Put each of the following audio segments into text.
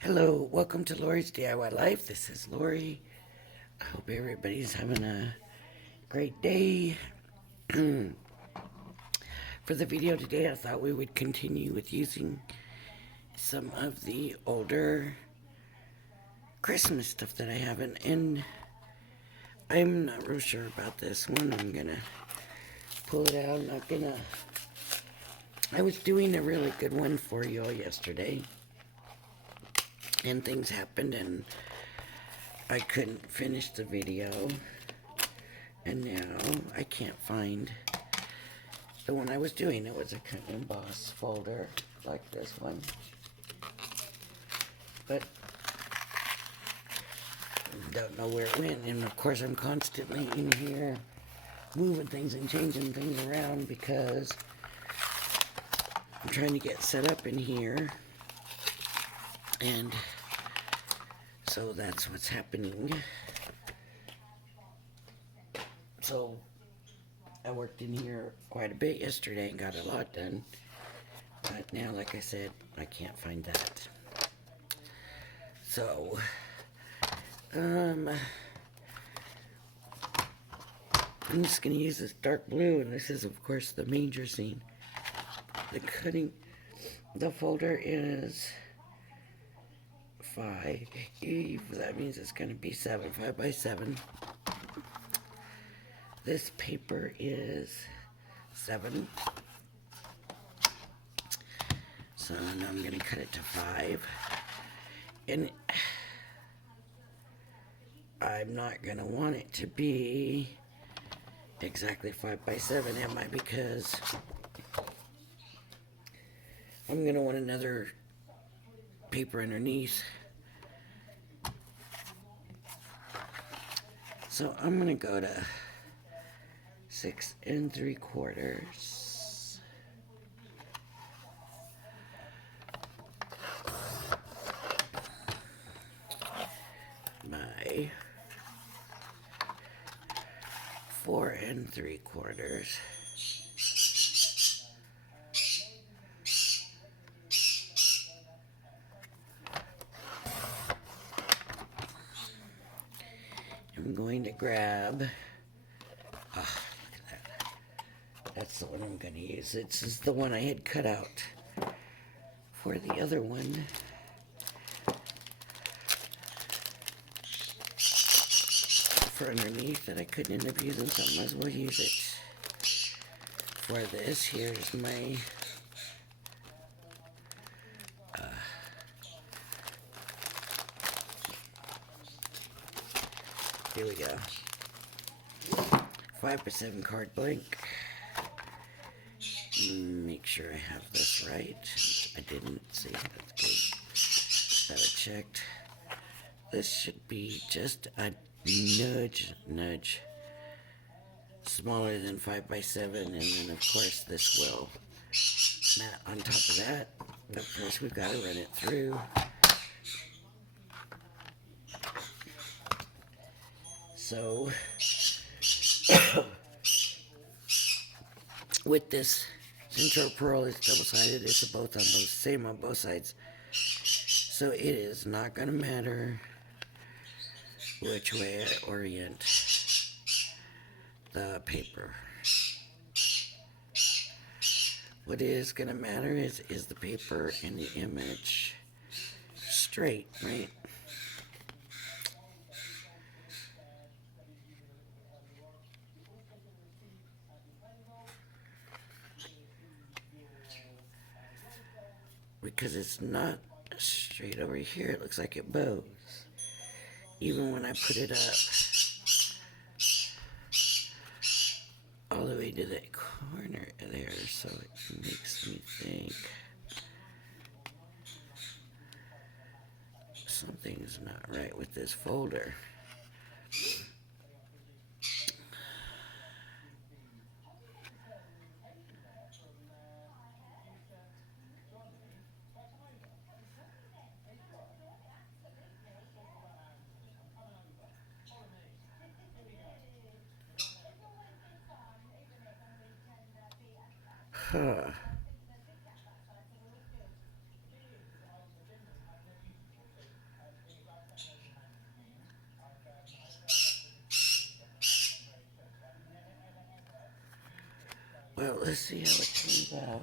Hello, welcome to Lori's DIY Life. This is Lori. I hope everybody's having a great day. For the video today, I thought we would continue with using some of the older Christmas stuff that I haven't. And I'm not real sure about this one. I'm gonna pull it out. I'm not gonna. I was doing a really good one for you all yesterday, and things happened, and I couldn't finish the video. And now I can't find the one I was doing. It was a emboss folder like this one. But don't know where it went. And of course I'm constantly in here moving things and changing things around because I'm trying to get set up in here. And so that's what's happening. So I worked in here quite a bit yesterday and got a lot done. But now, like I said, I can't find that. So, I'm just going to use this dark blue, and this is, of course, the manger scene. The folder is 5. That means it's going to be 5 by 7. This paper is 7. So now I'm going to cut it to 5. And I'm not going to want it to be exactly 5 by 7, am I? Because I'm going to want another paper underneath. So I'm going to go to 6 3/4 by 4 3/4. I'm going to grab, look at that. That's the one I'm going to use. This is the one I had cut out for the other one. For underneath that I couldn't end up using, so I might as well use it for this. Here's my here we go. 5 by 7 card blank. Make sure I have this right. I didn't see. That's good. That I checked. This should be just a nudge smaller than 5 by 7, and then of course this will. Now on top of that, of course we've got to run it through. So with this, since our pearl is double-sided, it's same on both sides. So it is not going to matter which way I orient the paper. What is going to matter is the paper and the image straight, right? Because it's not straight over here, it looks like it bows. Even when I put it up all the way to that corner there, so it makes me think something's not right with this folder. Huh. Well, let's see how it turns out.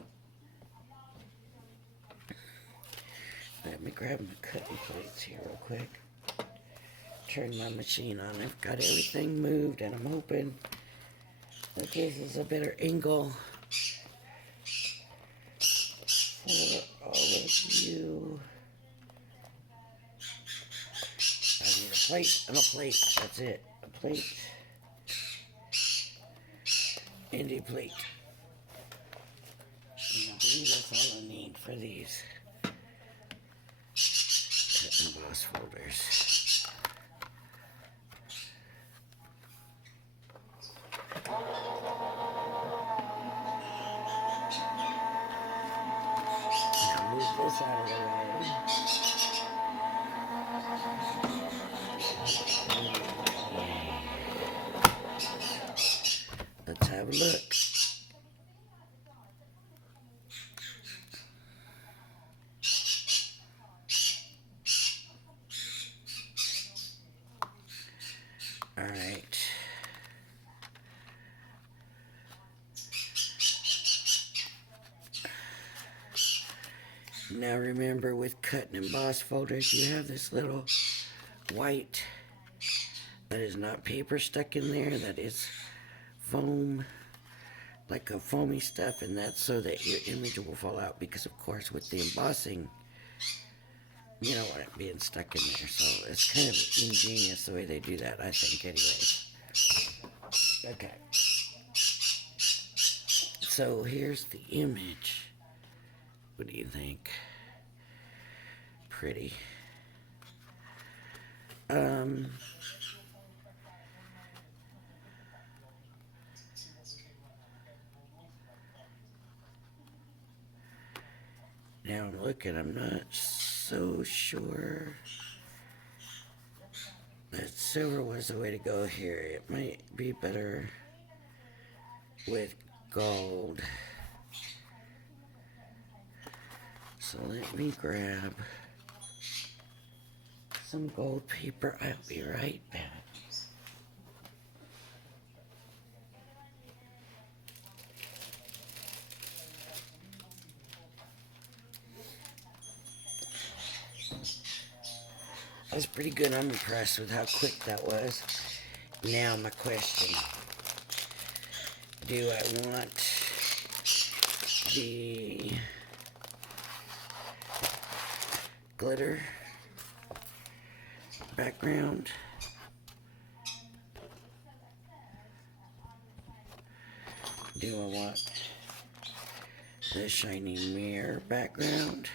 Let me grab my cutting plates here real quick. Turn my machine on. I've got everything moved, and I'm hoping that this is a better angle for all of you. I need a plate and a plate. That's it. A plate and a plate. And I believe that's all I need for these cut and emboss folders. Now move this out of the way. Let's have a look. All right. Now remember, with cut and emboss folders, you have this little white that is not paper stuck in there, that is foam, like a foamy stuff, and that's so that your image will fall out, because of course with the embossing, you don't want it being stuck in there. So it's kind of ingenious the way they do that, I think, anyways. Okay. So here's the image. What do you think? Pretty. Now I'm looking, I'm not so sure that silver was the way to go here. It might be better with gold. So let me grab some gold paper. I'll be right back. That was pretty good. I'm impressed with how quick that was. Now my question. Do I want the glitter background? Do I want the shiny mirror background?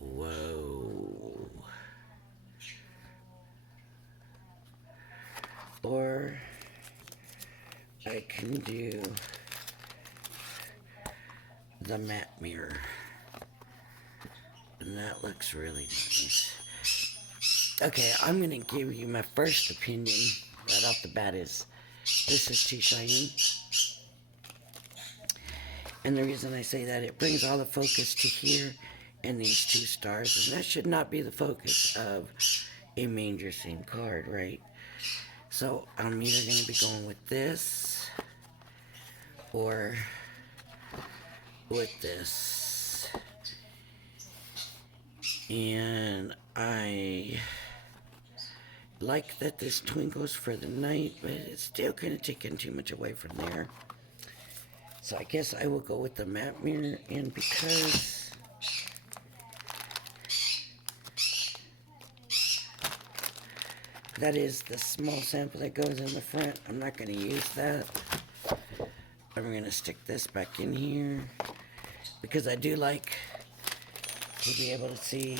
Whoa. Or I can do the matte mirror. And that looks really nice. Okay, I'm going to give you my first opinion right off the bat is this is too shiny. And the reason I say that, it brings all the focus to here and these two stars. And that should not be the focus of a manger scene card, right? So I'm either going to be going with this or with this. And I like that this twinkles for the night, but it's still kind of taking too much away from there. So I guess I will go with the matte mirror, and because that is the small sample that goes in the front, I'm not going to use that. I'm going to stick this back in here because I do like to be able to see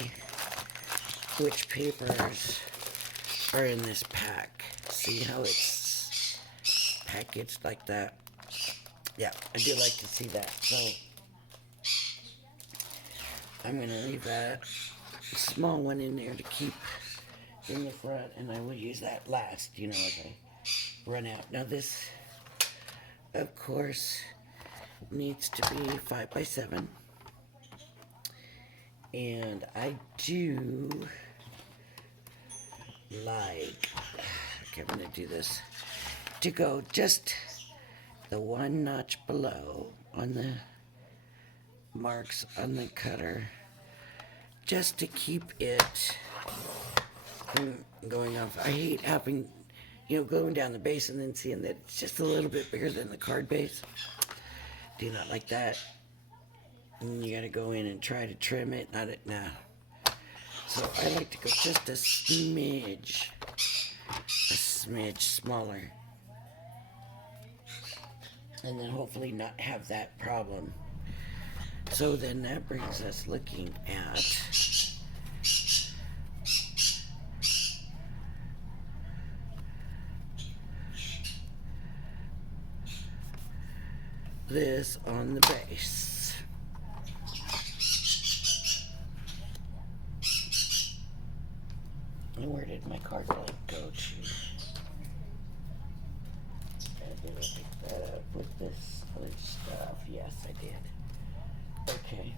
which papers are in this pack. See how it's packaged like that? Yeah, I do like to see that. So I'm going to leave that small one in there to keep in the front, and I will use that last, you know, as I run out. Now this, of course, needs to be 5x7. And I do like, okay, I'm going to do this, to go just the one notch below on the marks on the cutter just to keep it from going off. I hate having, going down the base and then seeing that it's just a little bit bigger than the card base. Do not like that. And you gotta go in and try to trim it, not it now. So I like to go just a smidge smaller. And then hopefully not have that problem. So then that brings us looking at this on the base. And where did my card blank go to? Did I pick that up with this other stuff? Yes, I did. Okay.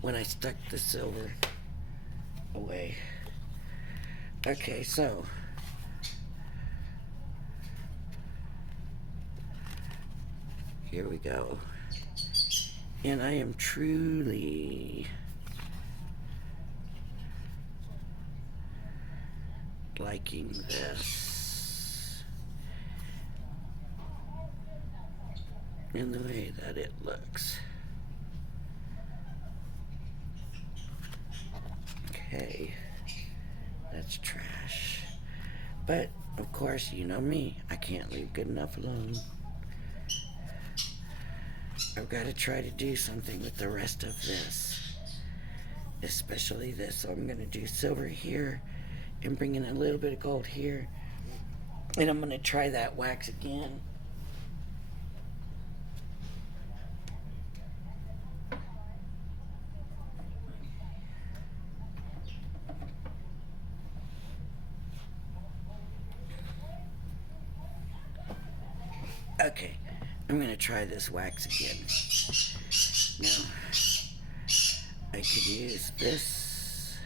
When I stuck the silver away. Okay, so here we go. And I am truly liking this in the way that it looks. Okay, that's trash. But of course, you know me, I can't leave good enough alone. I've got to try to do something with the rest of this, especially this. So I'm going to do silver here and bring in a little bit of gold here, and I'm going to try that wax again. Okay, I'm going to try this wax again. Now, I could use this,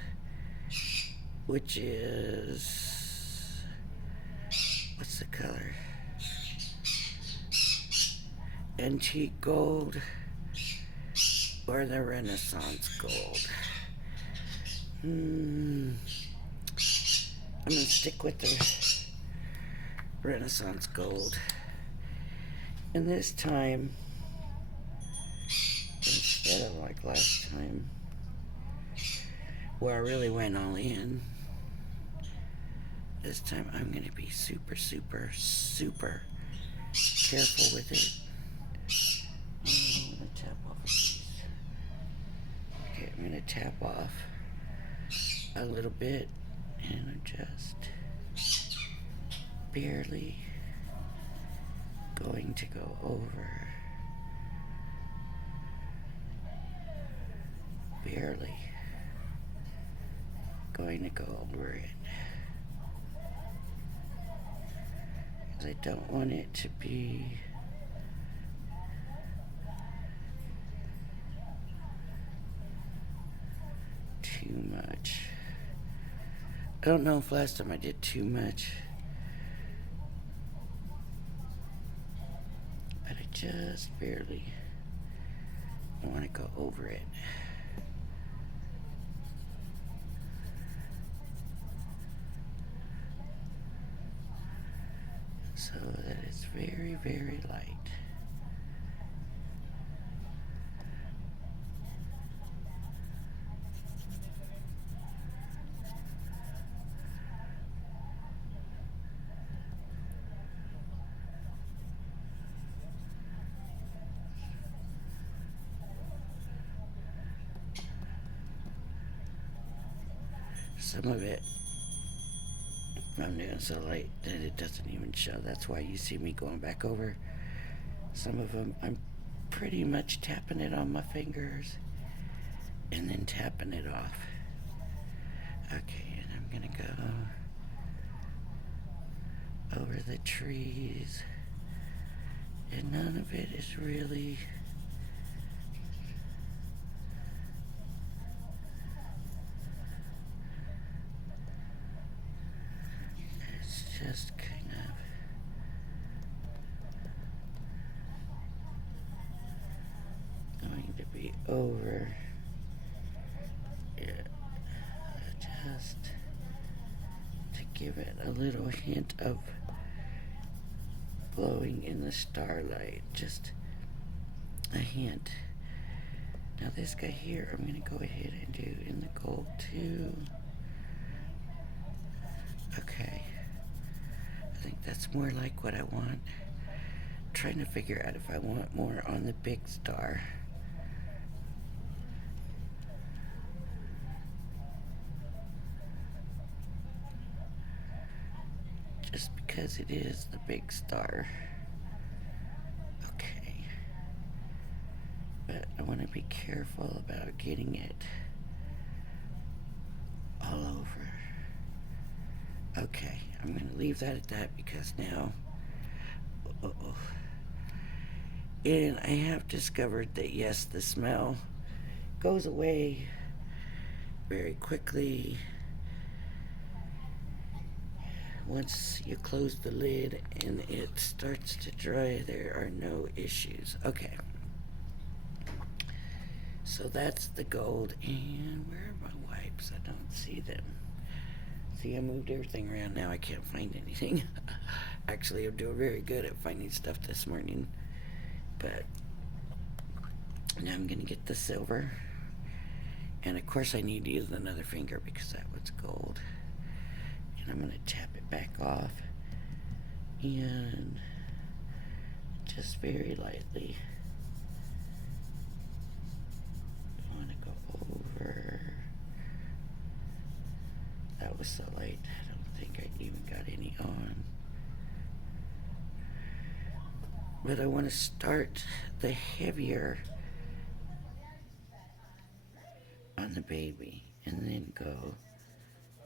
which is, what's the color? Antique gold or the Renaissance gold. I'm going to stick with the Renaissance gold. And this time, instead of like last time, where I really went all in, this time I'm going to be super, super, super careful with it. I'm going to tap off a piece. Okay, I'm going to tap off a little bit and I'm just barely going to go over. Barely going to go over it. Because I don't want it to be too much. I don't know if last time I did too much, but I just barely want to go over it. So that it's very, very light. Some of it I'm doing so light that it doesn't even show. That's why you see me going back over. Some of them I'm pretty much tapping it on my fingers and then tapping it off. Okay, and I'm gonna go over the trees, and none of it is really just kind over. Yeah, just to give it a little hint of glowing in the starlight. Just a hint. Now this guy here, I'm going to go ahead and do in the gold too. Okay. I think that's more like what I want. Trying to figure out if I want more on the big star. Just because it is the big star. Okay. But I want to be careful about getting it all over. Okay, I'm going to leave that at that because now... Uh-oh. And I have discovered that yes, the smell goes away very quickly once you close the lid and it starts to dry. There are no issues. Okay, so that's the gold. And where are my wipes? I don't see them. See, I moved everything around. Now I can't find anything. Actually, I'm doing very good at finding stuff this morning. But now I'm going to get the silver. And of course I need to use another finger because that one's gold. And I'm going to tap it back off. And just very lightly. I want to go over. That was so light. I don't think I even got any on. But I want to start the heavier on the baby and then go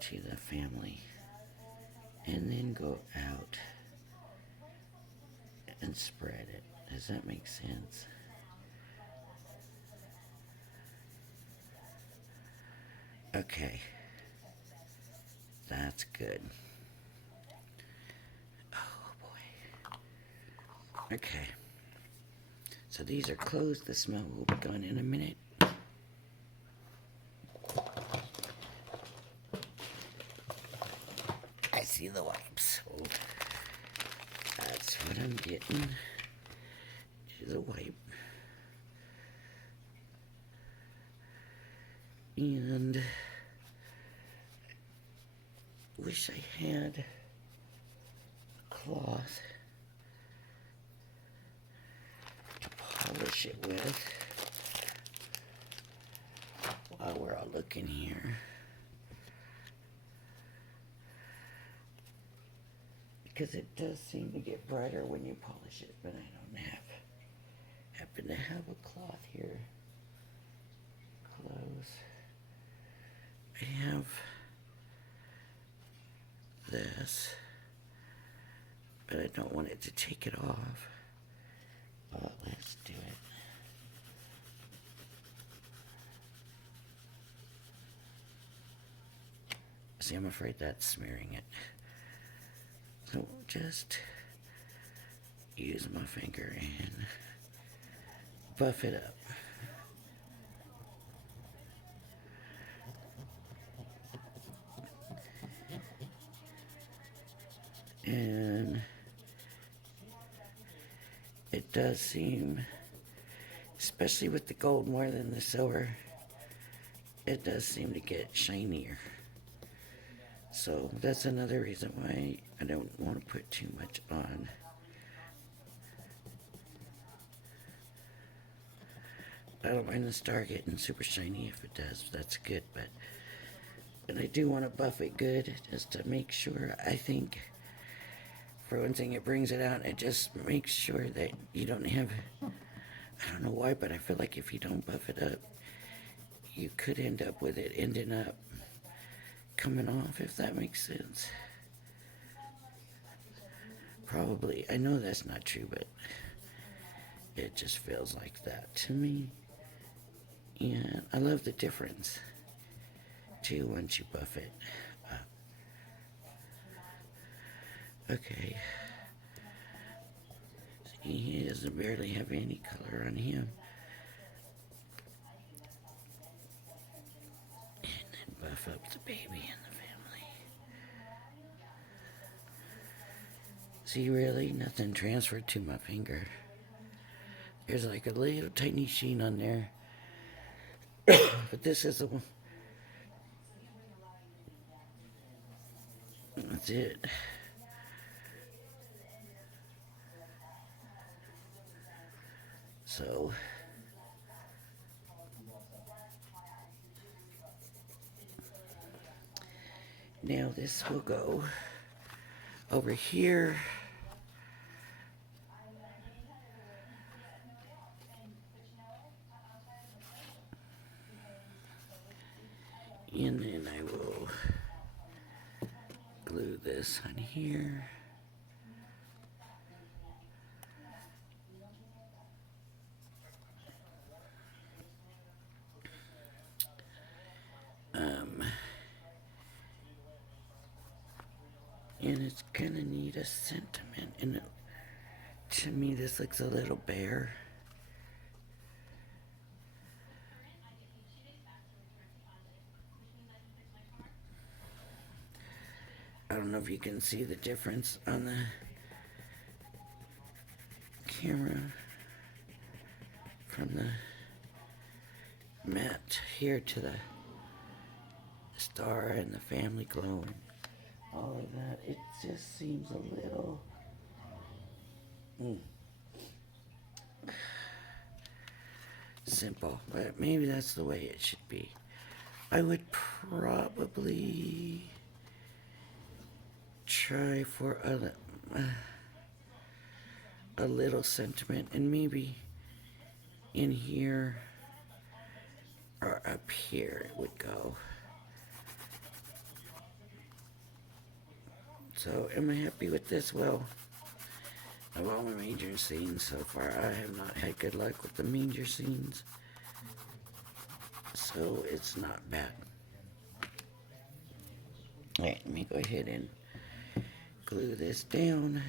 to the family and then go out and spread it. Does that make sense? Okay. That's good. Oh boy. Okay. So these are closed. The smell will be gone in a minute. I see the wipes. Oh, that's what I'm getting. Is a wipe. And wish I had a cloth to polish it with while we're all looking here. Because it does seem to get brighter when you polish it, but I don't happen to have a cloth here close. I have this, but I don't want it to take it off. But let's do it. See, I'm afraid that's smearing it. So just use my finger and buff it up. And it does seem, especially with the gold more than the silver, it does seem to get shinier. So that's another reason why I don't want to put too much on. I don't mind the star getting super shiny if it does. That's good, but I do want to buff it good just to make sure. I think for one thing, it brings it out and it just makes sure that you don't have, I don't know why, but I feel like if you don't buff it up, you could end up with it ending up coming off, if that makes sense. Probably. I know that's not true, but it just feels like that to me. And I love the difference too once you buff it up. Okay. See, he doesn't barely have any color on him. beef up the baby and the family. See, really, nothing transferred to my finger. There's like a little tiny sheen on there. But this is the one. That's it. So now this will go over here. And then I will glue this on here. And it's gonna need a sentiment. And to me, this looks a little bare. I don't know if you can see the difference on the camera from the mat here to the star and the family glowing. All of that, it just seems a little simple, but maybe that's the way it should be. I would probably try for a little sentiment, and maybe in here or up here it would go. So am I happy with this? Well, of all my major scenes so far, I have not had good luck with the major scenes, so it's not bad. Alright, let me go ahead and glue this down.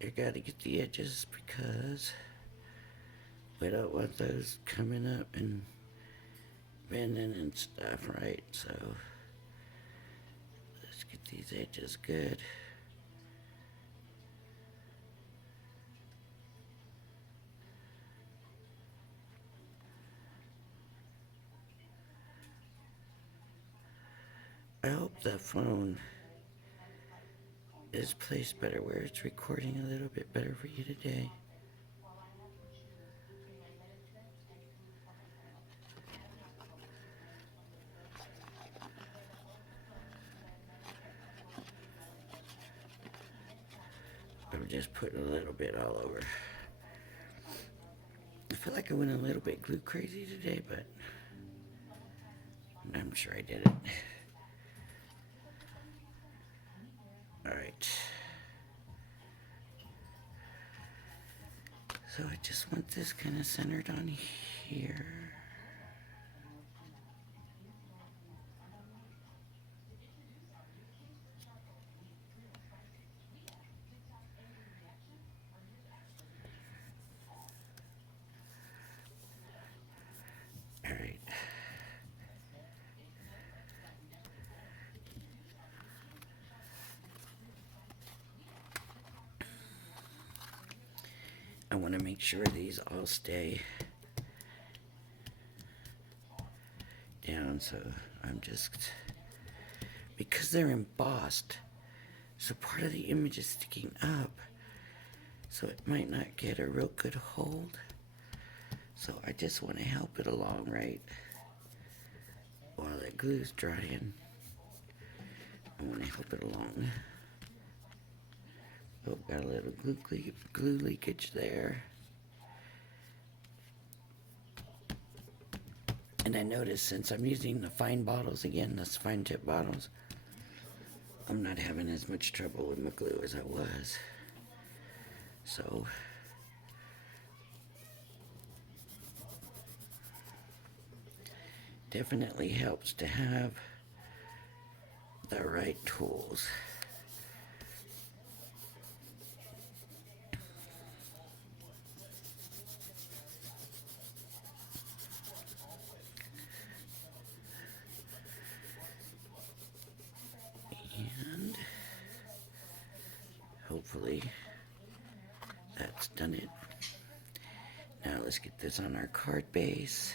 You gotta get the edges because we don't want those coming up and bending and stuff, right? So let's get these edges good. I hope the phone is placed better where it's recording a little bit better for you today. I'm just putting a little bit all over. I feel like I went a little bit glue crazy today, but I'm sure I did it. Alright. So I just want this kind of centered on here. Alright. I want to make sure these all stay down, so I'm just, because they're embossed, so part of the image is sticking up, so it might not get a real good hold. So I just want to help it along, right? While that glue's drying, I want to help it along. Oh, got a little glue leakage there. And I noticed since I'm using the fine bottles again, those fine tip bottles, I'm not having as much trouble with my glue as I was. So definitely helps to have the right tools. And hopefully that's done it. Now let's get this on our card base.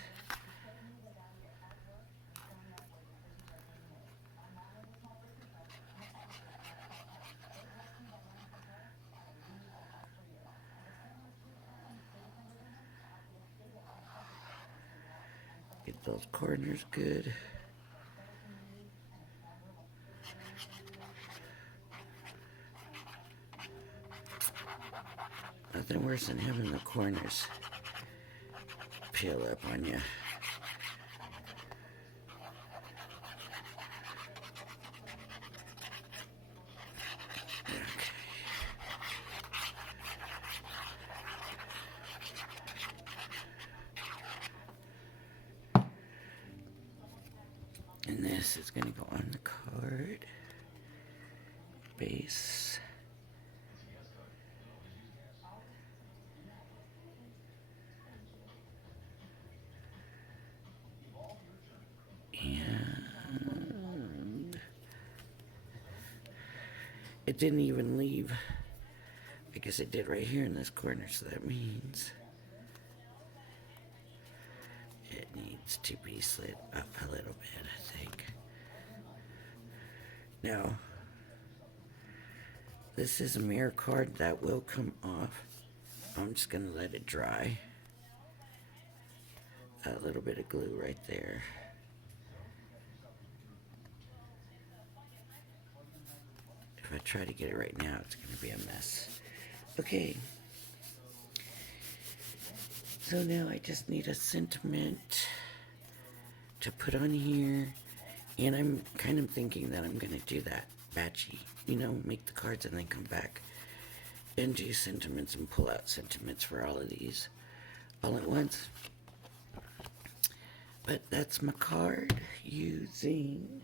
Get those corners good. Nothing worse than having the corners peel up on you. And this is going to go on the card base. And it didn't even leave. I guess it did right here in this corner, so that means it needs to be slid up a little bit, I think. Now, this is a mirror card that will come off. I'm just going to let it dry. A little bit of glue right there. If I try to get it right now, it's going to be a mess. Okay. So now I just need a sentiment to put on here. And I'm kind of thinking that I'm going to do that batchy. You know, make the cards and then come back and do sentiments and pull out sentiments for all of these all at once. But that's my card using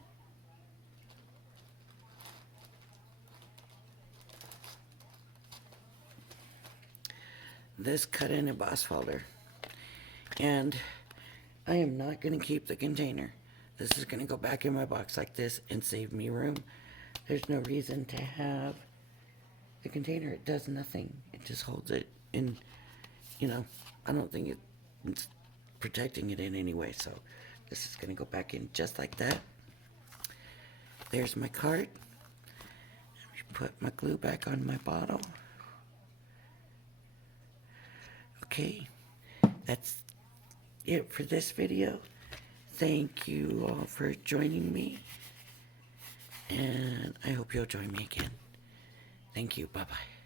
this cut and emboss folder. And I am not going to keep the container. This is going to go back in my box like this and save me room. There's no reason to have the container. It does nothing. It just holds it in, you know, I don't think it's protecting it in any way. So this is going to go back in just like that. There's my card. Let me put my glue back on my bottle. Okay, that's it for this video. Thank you all for joining me, and I hope you'll join me again. Thank you. Bye-bye.